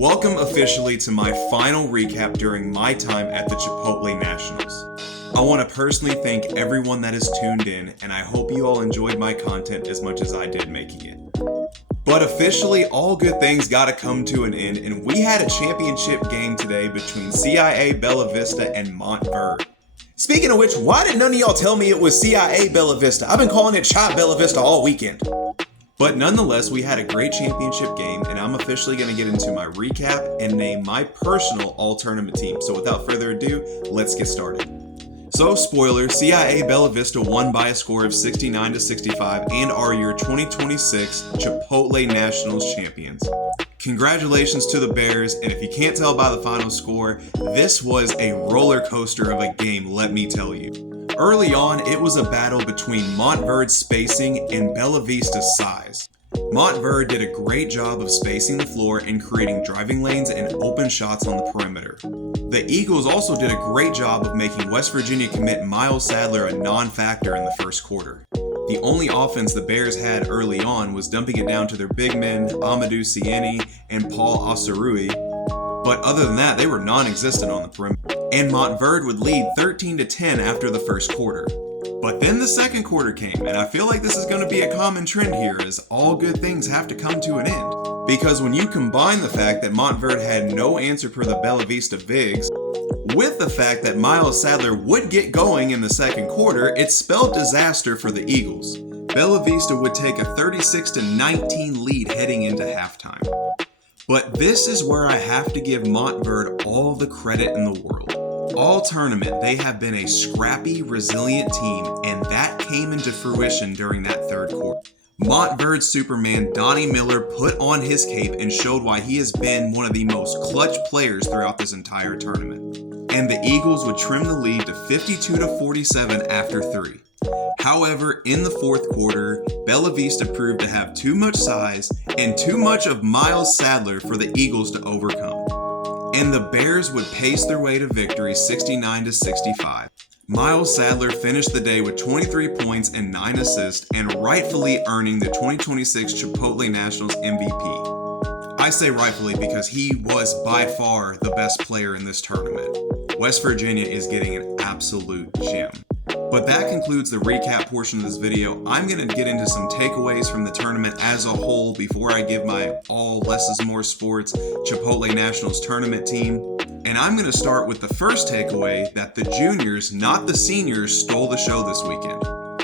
Welcome officially to my final recap during my time at the Chipotle Nationals. I want to personally thank everyone that has tuned in, and I hope you all enjoyed my content as much as I did making it. But officially, all good things gotta come to an end, and we had a championship game today between CIA Bella Vista and Montverde. Speaking of which, why did none of y'all tell me it was CIA Bella Vista? I've been calling it Chop Bella Vista all weekend. But nonetheless, we had a great championship game, and I'm officially going to get into my recap and name my personal all-tournament team. So without further ado, let's get started. So spoiler, CIA Bella Vista won by a score of 69-65 and are your 2026 Chipotle Nationals champions. Congratulations to the Bears, and if you can't tell by the final score, this was a roller coaster of a game, let me tell you. Early on, it was a battle between Montverde's spacing and Bella Vista's size. Montverde did a great job of spacing the floor and creating driving lanes and open shots on the perimeter. The Eagles also did a great job of making West Virginia commit Miles Sadler a non-factor in the first quarter. The only offense the Bears had early on was dumping it down to their big men, Amadou Sieni and Paul Osarui, but other than that, they were non-existent on the perimeter. And Montverde would lead 13-10 after the first quarter. But then the second quarter came, and I feel like this is going to be a common trend here, as all good things have to come to an end. Because when you combine the fact that Montverde had no answer for the Bella Vista Bigs, with the fact that Miles Sadler would get going in the second quarter, it spelled disaster for the Eagles. Bella Vista would take a 36-19 lead heading into halftime. But this is where I have to give Montverde all the credit in the world. All tournament, they have been a scrappy, resilient team, and that came into fruition during that third quarter. Montverde's Superman, Donnie Miller, put on his cape and showed why he has been one of the most clutch players throughout this entire tournament. And the Eagles would trim the lead to 52-47 after 3. However, in the fourth quarter, Bella Vista proved to have too much size and too much of Miles Sadler for the Eagles to overcome. And the Bears would pace their way to victory 69-65. Miles Sadler finished the day with 23 points and 9 assists and rightfully earning the 2026 Chipotle Nationals MVP. I say rightfully because he was by far the best player in this tournament. West Virginia is getting an absolute gem. But that concludes the recap portion of this video. I'm going to get into some takeaways from the tournament as a whole before I give my all less is more sports Chipotle Nationals tournament team. And I'm going to start with the first takeaway that the juniors, not the seniors, stole the show this weekend.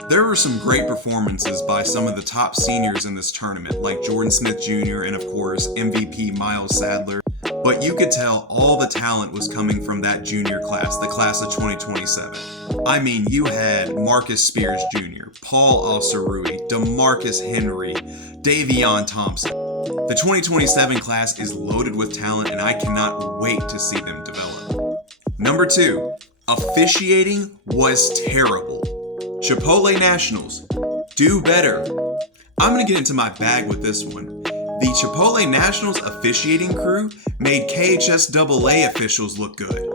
There were some great performances by some of the top seniors in this tournament, like Jordan Smith Jr. and of course MVP Miles Sadler. But you could tell all the talent was coming from that junior class, the class of 2027. I mean, you had Marcus Spears Jr., Paul Osarui, DeMarcus Henry, Davion Thompson. The 2027 class is loaded with talent, and I cannot wait to see them develop. Number 2, officiating was terrible. Chipotle Nationals, do better. I'm going to get into my bag with this one. The Chipotle Nationals officiating crew made KHSAA officials look good.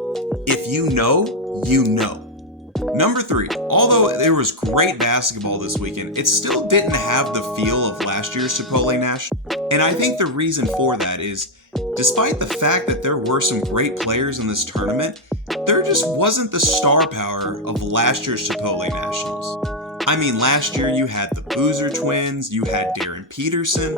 If you know, you know. Number 3, although there was great basketball this weekend, it still didn't have the feel of last year's Chipotle Nationals. And I think the reason for that is, despite the fact that there were some great players in this tournament, there just wasn't the star power of last year's Chipotle Nationals. I mean, last year you had the Boozer twins, you had Darren Peterson.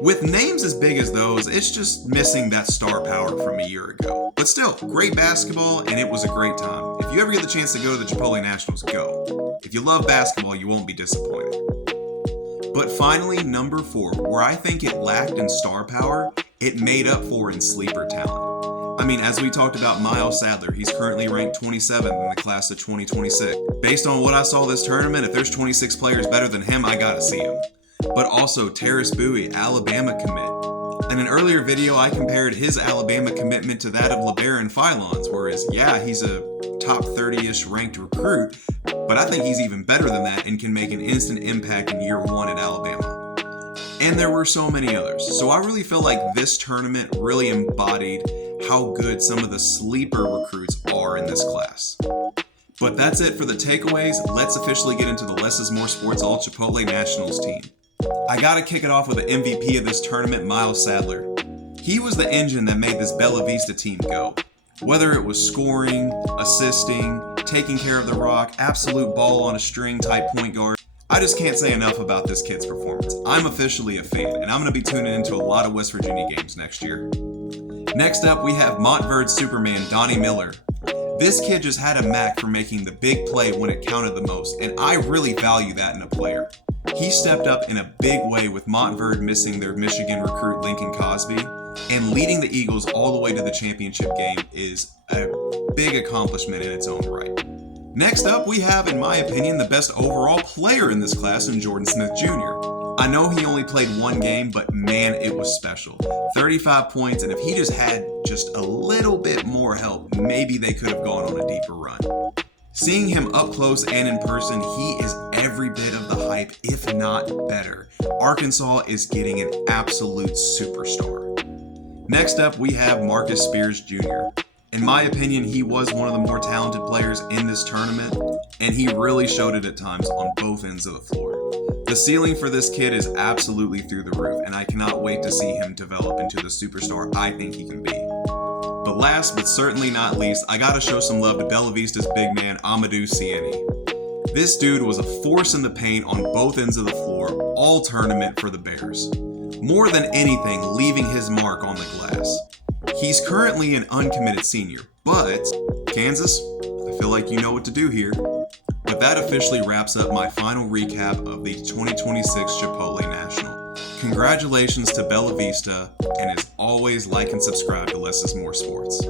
With names as big as those, it's just missing that star power from a year ago. But still, great basketball, and it was a great time. If you ever get the chance to go to the Chipotle Nationals, go. If you love basketball, you won't be disappointed. But finally, number 4, where I think it lacked in star power, it made up for in sleeper talent. I mean, as we talked about Miles Sadler, he's currently ranked 27th in the class of 2026. Based on what I saw this tournament, if there's 26 players better than him, I gotta see him. But also Terrace Bowie, Alabama commit. In an earlier video, I compared his Alabama commitment to that of LeBaron Philon's, whereas, yeah, he's a top 30-ish ranked recruit, but I think he's even better than that and can make an instant impact in year 1 at Alabama. And there were so many others. So I really feel like this tournament really embodied how good some of the sleeper recruits are in this class. But that's it for the takeaways. Let's officially get into the Less is More Sports All Chipotle Nationals team. I gotta kick it off with the MVP of this tournament, Miles Sadler. He was the engine that made this Bella Vista team go. Whether it was scoring, assisting, taking care of the rock, absolute ball on a string type point guard, I just can't say enough about this kid's performance. I'm officially a fan, and I'm going to be tuning into a lot of West Virginia games next year. Next up, we have Montverde Superman Donnie Miller. This kid just had a knack for making the big play when it counted the most, and I really value that in a player. He stepped up in a big way with Montverde missing their Michigan recruit Lincoln Cosby, and leading the Eagles all the way to the championship game is a big accomplishment in its own right. Next up, we have, in my opinion, the best overall player in this class in Jordan Smith Jr. I know he only played one game, but man, it was special. 35 points, and if he just had just a little bit more help, maybe they could have gone on a deeper run. Seeing him up close and in person, he is every bit of the hype, if not better. Arkansas is getting an absolute superstar. Next up, we have Marcus Spears Jr. In my opinion, he was one of the more talented players in this tournament, and he really showed it at times on both ends of the floor. The ceiling for this kid is absolutely through the roof, and I cannot wait to see him develop into the superstar I think he can be. But last but certainly not least, I gotta show some love to Bella Vista's big man, Amadou Sieni. This dude was a force in the paint on both ends of the floor, all tournament for the Bears. More than anything, leaving his mark on the glass. He's currently an uncommitted senior, but Kansas, I feel like you know what to do here. But that officially wraps up my final recap of the 2026 Chipotle National. Congratulations to Bella Vista, and as always, like and subscribe to Less is More Sports.